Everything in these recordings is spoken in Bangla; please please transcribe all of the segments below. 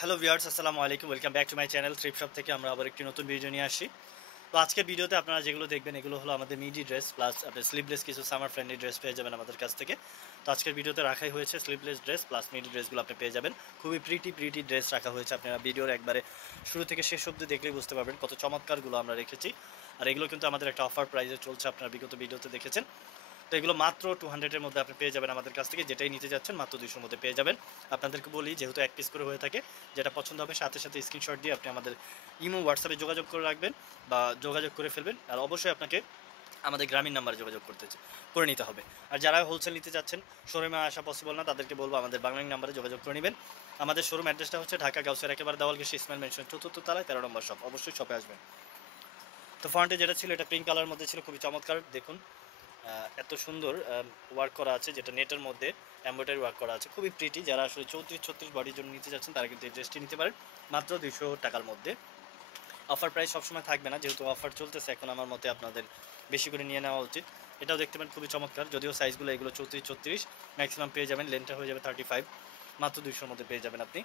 হ্যালো ভিউয়ার্স, আসসালামু আলাইকুম। Welcome back to my channel থ্রিপ shop থেকে আমরা আবার একটি নতুন ভিডিও নিয়ে আসি। তো আজকের ভিডিওতে আপনারা যেগুলো দেখবেন এগুলো হলো আমাদের মিডি ড্রেস প্লাস আপনার স্লিভলেস কিছু সামার ফ্রেন্ডলি ড্রেস পেয়ে যাবেন আমাদের কাছ থেকে। তো আজকের ভিডিওতে রাখাই হয়েছে স্লিভলেস ড্রেস প্লাস মিডি ড্রেসগুলো আপনি পেয়ে যাবেন। খুবই প্রিটি ড্রেস রাখা হয়েছে। আপনারা ভিডিওর একবারে শুরু থেকে শেষ অবধি দেখলেই বুঝতে পারবেন কত চমৎকারগুলো আমরা রেখেছি। আর এগুলো কিন্তু আমাদের একটা অফার প্রাইসে চলছে, আপনারা বিগত ভিডিওতে দেখেছেন। তো এগুলো মাত্র 200-এর মধ্যে আপনি পেয়ে যাবেন আমাদের কাছ থেকে। যেটাই নিতে যাচ্ছেন মাত্র 200-এর মধ্যে পেয়ে যাবেন। আপনাদেরকে বলি, যেহেতু এক পিস করে হয়ে থাকে, যেটা পছন্দ হবে সাথে সাথে স্ক্রিনশট দিয়ে আপনি আমাদের ইমো হোয়াটসঅ্যাপে যোগাযোগ করে রাখবেন বা যোগাযোগ করে ফেলবেন। আর অবশ্যই আপনাকে আমাদের গ্রামীণ নাম্বারে যোগাযোগ করে নিতে হবে। আর যারা হোলসেল নিতে যাচ্ছেন, শোরুমে আসা পসিবল না, তাদেরকে বলবো আমাদের বাংলালিংক নাম্বারে যোগাযোগ করে নেবেন। আমাদের শোরুম অ্যাড্রেসটা হচ্ছে ঢাকা গাউসিয়ার একেবারে দেওয়াল ঘেঁষে ইসমাইল মেনশন ৪র্থ তলায় 13 নম্বর শপ। অবশ্যই শপে আসবেন। তো ফ্রন্টে যেটা ছিল এটা পিঙ্ক কালার মধ্যে ছিল, খুবই চমৎকার। দেখুন এত সুন্দর ওয়ার্ক করা আছে, যেটা নেটের মধ্যে এমব্রয়ডারি ওয়ার্ক করা আছে, খুবই প্রিটি। যারা আসলে 34-36 বডির জন্য নিতে যাচ্ছেন তারা কিন্তু এই ড্রেসটি নিতে পারেন মাত্র 200 টাকার মধ্যে। অফার প্রাইস সবসময় থাকবে না, যেহেতু অফার চলতেছে এখন আমার মতে আপনাদের বেশি করে নিয়ে নেওয়া উচিত। এটাও দেখতে পারেন খুবই চমৎকার, যদিও সাইজগুলো এগুলো 34-36 ম্যাক্সিমাম পেয়ে যাবেন, লেন্থটা হয়ে যাবে 35, মাত্র 200-র মধ্যে পেয়ে যাবেন আপনি।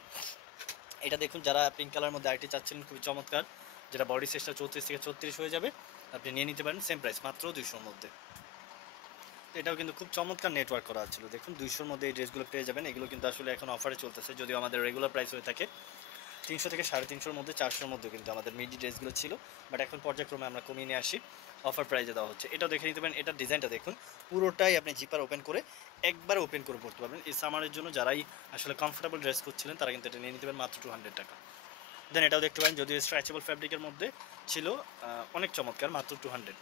এটা দেখুন, যারা পিঙ্ক কালার মধ্যে আইটি চাচ্ছিলেন খুবই চমৎকার, যেটা বডি সাইজটা 34-36 হয়ে যাবে, আপনি নিয়ে নিতে পারেন সেম প্রাইস মাত্র 200-র মধ্যে। এটাও কিন্তু খুব চমৎকার নেটওয়ার্ক করা ছিল। দেখুন 200-র মধ্যে এই ড্রেসগুলো পেয়ে যাবেন। এগুলো কিন্তু আসলে এখন অফারে চলতেছে, যদিও আমাদের রেগুলার প্রাইস হয়ে থাকে 300 থেকে 350-র মধ্যে, 400-র মধ্যে কিন্তু আমাদের মিডি ড্রেসগুলো ছিল। বাট এখন পর্যায়ক্রমে আমরা কমিয়ে নিয়ে আসি, অফার প্রাইসে দেওয়া হচ্ছে। এটাও দেখে নিতে পারেন। এটার ডিজাইনটা দেখুন, পুরোটাই আপনি জিপার ওপেন করে একবার ওপেন করে পড়তে পারবেন। এই সামারের জন্য যারাই আসলে কমফোর্টেবল ড্রেস করছিলেন তারা কিন্তু এটা নিয়ে নিতে পারেন মাত্র 200 টাকা। দেন এটাও দেখতে পারেন, যদিও স্ট্রেচেবল ফ্যাব্রিকের মধ্যে ছিল, অনেক চমৎকার, মাত্র 200।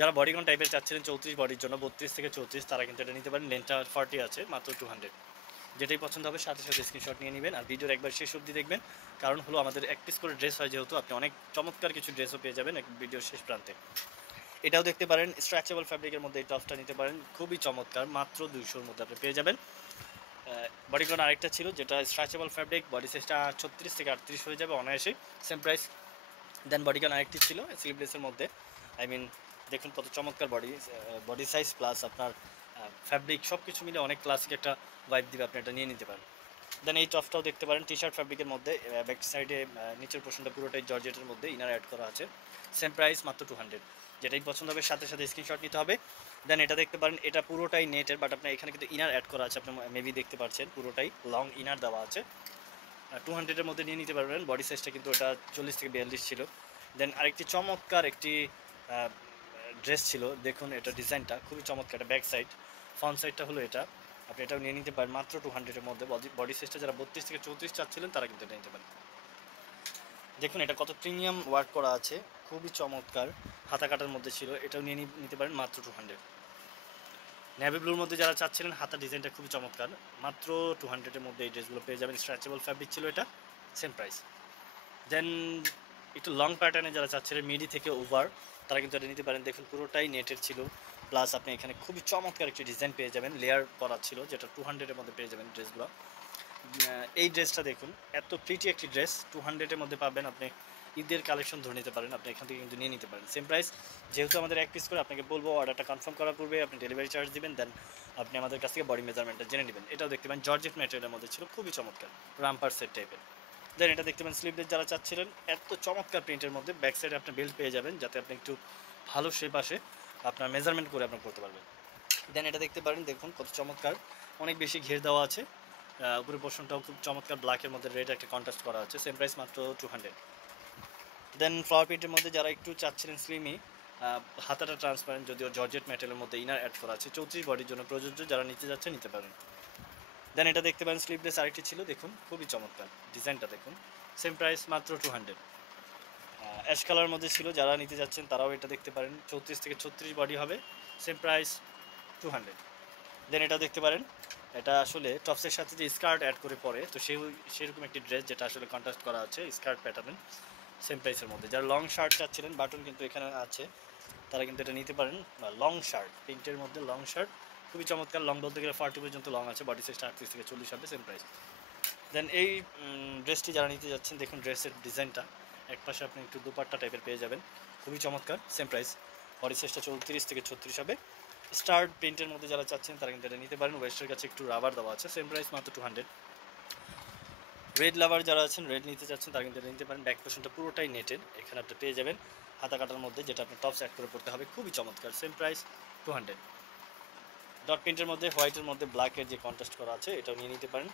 যারা বডিকন টাইপের চাচ্ছিলেন 34 বডির জন্য 32 থেকে 34, তারা কিন্তু এটা নিতে পারেন। লেন্থটা 40 আছে, মাত্র 200। যেটাই পছন্দ হবে সাথে সাথে স্ক্রিনশট নিয়ে নেবেন আর ভিডিওর একবার শেষ অবধি দেখবেন, কারণ হলো আমাদের এক পিস করে ড্রেস হয়, যেহেতু আপনি অনেক চমৎকার কিছু ড্রেসও পেয়ে যাবেন এক ভিডিওর শেষ প্রান্তে। এটাও দেখতে পারেন, স্ট্রেচেবল ফ্যাব্রিকের মধ্যে এই টপসটা নিতে পারেন, খুবই চমৎকার, মাত্র 200-র মধ্যে আপনি পেয়ে যাবেন। বডিকন আরেকটা ছিল যেটা স্ট্রেচেবল ফ্যাব্রিক, বডি সাইজটা 36 থেকে 38 হয়ে যাবে অনায়াসে, সেম প্রাইস। দেন বডিকন আরেকটি ছিল স্লিভলেসের মধ্যে, আই মিন দেখুন কত চমৎকার বডি সাইজ প্লাস আপনার ফ্যাব্রিক সব কিছু মিলে অনেক ক্লাসিক একটা ভাইব দিবে, আপনি এটা নিয়ে নিতে পারেন। দেন এই টপসটাও দেখতে পারেন, টি শার্ট ফ্যাব্রিকের মধ্যে, ব্যাক সাইডে নিচের পোর্শনটা পুরোটাই জর্জেটের মধ্যে ইনার অ্যাড করা আছে, সেম প্রাইস মাত্র 200। যেটাই পছন্দ হবে সাথে সাথে স্ক্রিনশট নিতে হবে। দেন এটা দেখতে পারেন, এটা পুরোটাই নেটের, বাট আপনার এখানে কিন্তু ইনার অ্যাড করা আছে, আপনি মেবি দেখতে পাচ্ছেন পুরোটাই লং ইনার দেওয়া আছে। 200-এর মধ্যে নিয়ে নিতে পারবেন। বডি সাইজটা কিন্তু ওটা 40 থেকে 42 ছিল। দেন আরেকটি চমৎকার একটি ড্রেস ছিল, দেখুন এটা ডিজাইনটা খুবই চমৎকার। এটা ব্যাক সাইড, ফ্রন্ট সাইডটা হলো এটা, আপনি এটাও নিয়ে নিতে পারেন মাত্র 200-এর মধ্যে। বডি সাইজটা যারা 32 থেকে 34 চাচ্ছিলেন তারা কিন্তু এটা নিতে পারেন। দেখুন এটা কত প্রিমিয়াম ওয়ার্ক করা আছে, খুবই চমৎকার, হাতা কাটার মধ্যে ছিল, এটাও নিয়ে নিতে পারেন মাত্র 200। নেভি ব্লুর মধ্যে যারা চাচ্ছিলেন, হাতা ডিজাইনটা খুবই চমৎকার, মাত্র 200-এর মধ্যে এই ড্রেসগুলো পেয়ে যাবেন। স্ট্রেচেবল ফ্যাব্রিক ছিল এটা, সেম প্রাইস। দেন একটু লং প্যাটার্নে যারা চাচ্ছিলেন মিডি থেকে ওভার, তারা কিন্তু এটা নিতে পারেন। দেখুন পুরোটাই নেটের ছিল, প্লাস আপনি এখানে খুবই চমৎকার একটি ডিজাইন পেয়ে যাবেন, লেয়ার করা ছিল, যেটা 200-এর মধ্যে পেয়ে যাবেন ড্রেসগুলো। এই ড্রেসটা দেখুন, এত প্রিটি একটি ড্রেস 200-এর মধ্যে পাবেন আপনি। ঈদের কালেকশন ধরে নিতে পারেন আপনি, এখান থেকে কিন্তু নিয়ে নিতে পারেন সেম প্রাইস। যেহেতু আমাদের এক পিস করে, আপনাকে বলবো অর্ডারটা কনফার্ম করার পূর্বে আপনি ডেলিভারি চার্জ দিবেন, দেন আপনি আমাদের কাছ থেকে বডি মেজারমেন্টটা জেনে নেবেন। এটাও দেখতে পারেন জর্জেট ম্যাটেরিয়ালের মধ্যে ছিল, খুবই চমৎকার, রামপার সেট টাইপের। দেন এটা দেখতে পারেন স্লিভলেস যারা চাচ্ছিলেন, এত চমৎকার প্রিন্টের মধ্যে ব্যাক সাইডে আপনার বেল্ট পেয়ে যাবেন, যাতে আপনি একটু ভালো শেপ আসে, আপনার মেজারমেন্ট করে আপনার করতে পারবেন। দেন এটা দেখতে পারেন, দেখুন কত চমৎকার, অনেক বেশি ঘের দেওয়া আছে, উপরের পোর্শনটাও খুব চমৎকার, ব্ল্যাকের মধ্যে রেড একটা কন্ট্রাস্ট করা আছে, সেম প্রাইস মাত্র 200। দেন ফ্লাওয়ার প্রিন্টের মধ্যে যারা একটু চাচ্ছিলেন স্লিমি, হাতাটা ট্রান্সপারেন্ট, যদিও জর্জেট ম্যাটেরিয়ালের মধ্যে ইনার অ্যাড করা আছে, 34 বডির জন্য প্রযোজ্য, যারা নিতে যাচ্ছে নিতে পারেন। দেন এটা দেখতে পারেন স্লিভলেস আরেকটি ছিল, দেখুন খুবই চমৎকার, ডিজাইনটা দেখুন, সেম প্রাইস মাত্র 200। অ্যাশ কালার মধ্যে ছিল, যারা নিতে যাচ্ছেন তারাও এটা দেখতে পারেন, 34 থেকে 36 বডি হবে, সেম প্রাইস 200। দেন এটা দেখতে পারেন, এটা আসলে টপসের সাথে যে স্কার্ট অ্যাড করে পরে, তো সেরকম একটি ড্রেস, যেটা আসলে কন্ট্রাস্ট করা আছে স্কার্ট প্যাটার্ন, সেম প্রাইসের মধ্যে। যারা লং শার্ট চাচ্ছিলেন, বাটন কিন্তু এখানে আছে, তারা কিন্তু এটা নিতে পারেন। লং শার্ট, প্রিন্টের মধ্যে লং শার্ট, খুবই চমৎকার, লং বলতে গেলে 40 পর্যন্ত লং আছে, বডি সাইজটা 38 থেকে 40 হবে, সেম প্রাইস। দেন এই ড্রেসটি যারা নিতে যাচ্ছেন, দেখুন ড্রেসের ডিজাইনটা, এক পাশে আপনি একটু দুপাট্টা টাইপের পেয়ে যাবেন, খুবই চমৎকার, সেম প্রাইস। বডি সাইজটা 34 থেকে 36 হবে। স্টার্ট প্রিন্টের মধ্যে যারা চাচ্ছেন তারা কিন্তু এটা নিতে পারেন, ওয়েস্টের কাছে একটু রাবার দেওয়া আছে, সেম প্রাইস মাত্র 200। রেড লাভার যারা আছেন, রেড নিতে চাচ্ছেন তারা কিন্তু নিতে পারেন। ব্যাক পোর্শনটা পুরোটাই নেটের, এখানে আপনি পেয়ে যাবেন হাতা কাটার মধ্যে, যেটা আপনি টপস অ্যাড করে পড়তে হবে, খুবই চমৎকার। Same price 200। ডট প্রিন্টের মধ্যে হোয়াইটের মধ্যে ব্ল্যাকের যে কন্ট্রাস্ট করা আছে এটাও নিয়ে নিতে পারেন,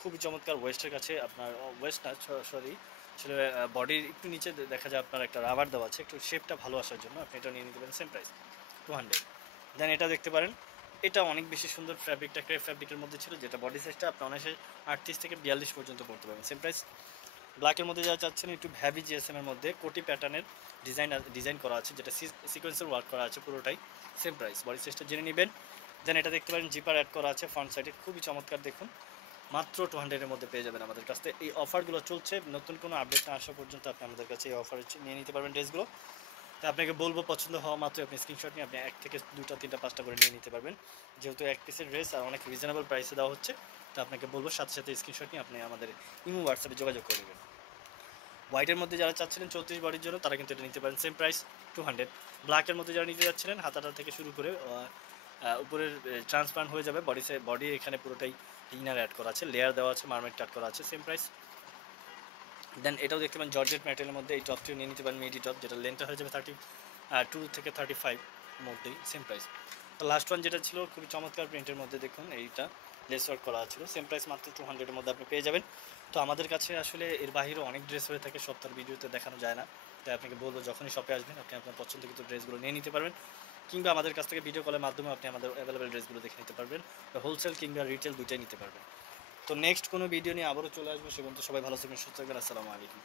খুবই চমৎকার। ওয়েস্টের কাছে আপনার ওয়েস্ট না, সরি, আসলে বডির একটু নিচে দেখা যায় আপনার একটা রাবার দেওয়া আছে, একটু শেপটা ভালো আসার জন্য আপনি এটা নিয়ে নিতে পারেন। Same price 200। দেন এটা দেখতে পারেন, এটা অনেক বেশি সুন্দর, ফ্যাব্রিকটা ক্রেপ ফ্যাব্রিকের মধ্যে ছিল, যেটা বডি সাইজটা আপনি অনায়াসে 38 থেকে 42 পর্যন্ত করতে পারবেন। Same price. ব্ল্যাকের মধ্যে যারা চাচ্ছেন একটু হ্যাভি জিএসএমের মধ্যে কোটি প্যাটার্নের ডিজাইন করা আছে, যেটা সিকোয়েন্সের ওয়ার্ক করা আছে পুরোটাই। সেম প্রাইস, বডি সাইজটা জেনে নেবেন। দেন এটা দেখতে পারেন জিপার অ্যাড করা আছে ফ্রন্ট সাইডে, খুবই চমৎকার। দেখুন মাত্র 200-এর মধ্যে পেয়ে যাবেন আমাদের কাছ থেকে। এই অফারগুলো চলছে, নতুন কোনো আপডেট না আসা পর্যন্ত আপনি আমাদের কাছে এই অফার নিয়ে নিতে পারবেন ড্রেসগুলো। তো আপনাকে বলবো, পছন্দ হওয়া মাত্র আপনি স্ক্রিনশট নিয়ে আপনি 1 থেকে 2টা 3টা 5টা করে নিয়ে নিতে পারবেন, যেহেতু এক পিসের ড্রেস আর অনেক রিজনেবল প্রাইসে দেওয়া হচ্ছে। তো আপনাকে বলবো সাথে সাথে স্ক্রিনশট নিয়ে আপনি আমাদের ইমো হোয়াটসঅ্যাপে যোগাযোগ করে নেবেন। হোয়াইটের মধ্যে যারা চাচ্ছিলেন 34 বডির জন্য তারা কিন্তু এটা নিতে পারেন। Same price 200। ব্ল্যাকের মধ্যে যারা নিতে যাচ্ছিলেন হাতাটা থেকে শুরু করে উপরের ট্রান্সপারেন্ট হয়ে যাবে, বডি এখানে পুরোটাই ইনার অ্যাড করা আছে, লেয়ার দেওয়া আছে, মার্মেট কাট করা আছে। Same price. দেন এটাও দেখতে পারেন জর্জেট ম্যাটেরিয়ালের মধ্যে, এই টপটিও নিয়ে নিতে পারেন মিডি টপ, যেটা লেন্থটা হয়ে যাবে 32 থেকে 35 মধ্যেই। Same price. তো লাস্ট ওয়ান যেটা ছিল খুবই চমৎকার প্রিন্টের মধ্যে, দেখুন এইটা লেস ওয়ার্ক করা ছিল। সেম প্রাইস মাত্র 200-এর মধ্যে আপনি পেয়ে যাবেন। তো আমাদের কাছে আসলে এর বাইরেও অনেক ড্রেস হয়ে থাকে, সপ্তাহের ভিডিওতে দেখানো যায় না, তাই আপনাকে বলবো যখনই শপে আসবেন আপনি আপনার পছন্দের ড্রেসগুলো নিয়ে নিতে পারবেন, কিংবা আমাদের কাছ থেকে ভিডিও কলের মাধ্যমে আপনি আমাদের অ্যাভেলেবেল ড্রেসগুলো দেখে নিতে পারবেন, হোলসেল কিংবা রিটেল দুইটাই নিতে পারবেন। তো নেক্সট কোনো ভিডিও নিয়ে আবারও চলে আসবো, সে পর্যন্ত সবাই ভালো থাকবেন, সুস্থ থাকবেন। আসসালামু আলাইকুম।